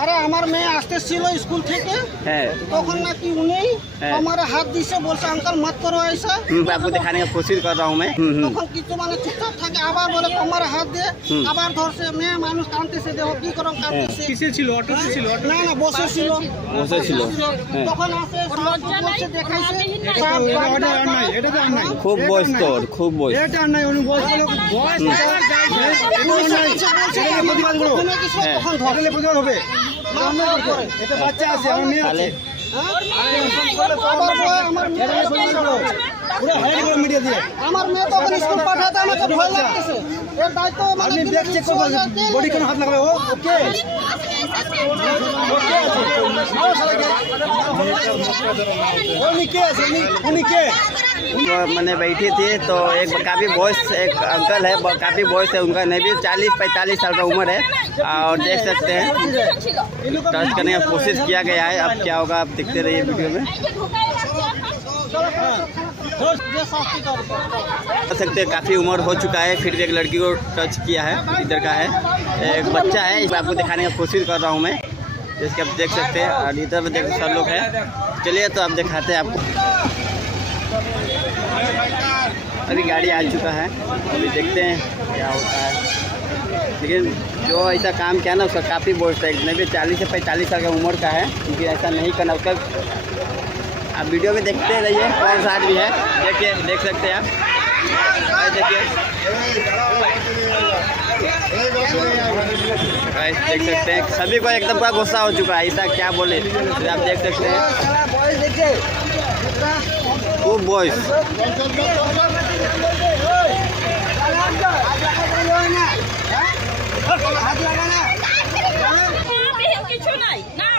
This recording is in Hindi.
আরে আমার মেয়ে আসতেছিল স্কুল থেকে, है তখন নাকি উনি আমার হাত দিছে, বলছে আঙ্কাল মত করো ऐसा। आपको दिखाने की कोशिश कर रहा हूँ मैं। তখন কিছু মানে চুপচাপ থাকে, আবার বলে তোমার হাত দিয়ে, আবার ধরছে। মেয়ে মানুষ কাঁদতেছে, দেখো কি করো কাঁদতেছে। কিসে ছিল? অটোতে ছিল? না না, বসে ছিল। বসেছিল। হ্যাঁ। তখন আসে বসে দেখাইছে। এটা আর নাই, এটা তো আর নাই। खूब বয়স তোর, খুব বয়স। এটা আর নাই, উনি বয়স হলো বয়স এটা আর নাই। এটা প্রতিবাদ করো। কোনো কিছু তখন ধরে। তাহলে প্রতিবাদ হবে। এটা বাচ্চা আছে, আমার মেয়ে আছে। আবার বলে আমার মেয়ে পুরো হাইড করে মিডিয়া দিয়ে। আমার মেয়ে তখন স্কুল পাঠাতে আমাকে ভয় লাগতেছে। এর দায়িত্ব মানে আপনি ব্যাগ চেক করবেন, বডি কোন হাত লাগাবে? ও ওকে ওকে আছে। নাও শালাকে। উনি কে আছে? উনি কে? तो मैंने बैठी थी तो एक काफ़ी बॉयस एक अंकल है, काफ़ी बॉयस है, उनका नहीं भी 40-45 साल का उम्र है। और देख सकते हैं टच करने का कोशिश किया गया है। अब क्या होगा आप देखते रहिए वीडियो में। देख सकते हैं काफ़ी उम्र हो चुका है, फिर भी एक लड़की को टच किया है। इधर का है एक बच्चा है, आपको दिखाने की कोशिश कर रहा हूँ मैं, जिसके आप देख सकते हैं। और इधर देख सब लोग हैं। चलिए तो आप दिखाते हैं आपको। अभी गाड़ी आ चुका है, अभी देखते हैं क्या होता है। लेकिन जो ऐसा काम किया ना उसका काफ़ी बॉयस है, नहीं भी 40 से 45 साल का उम्र का है, क्योंकि ऐसा नहीं करना उसका। आप वीडियो में देखते रहिए कौन सा आदमी है। देखिए, देख सकते हैं आप, देखिए देख सकते हैं सभी को एकदम पूरा गुस्सा हो चुका है। ऐसा क्या बोले, आप देख सकते हैं खूब बॉयस। কিছু নাই না,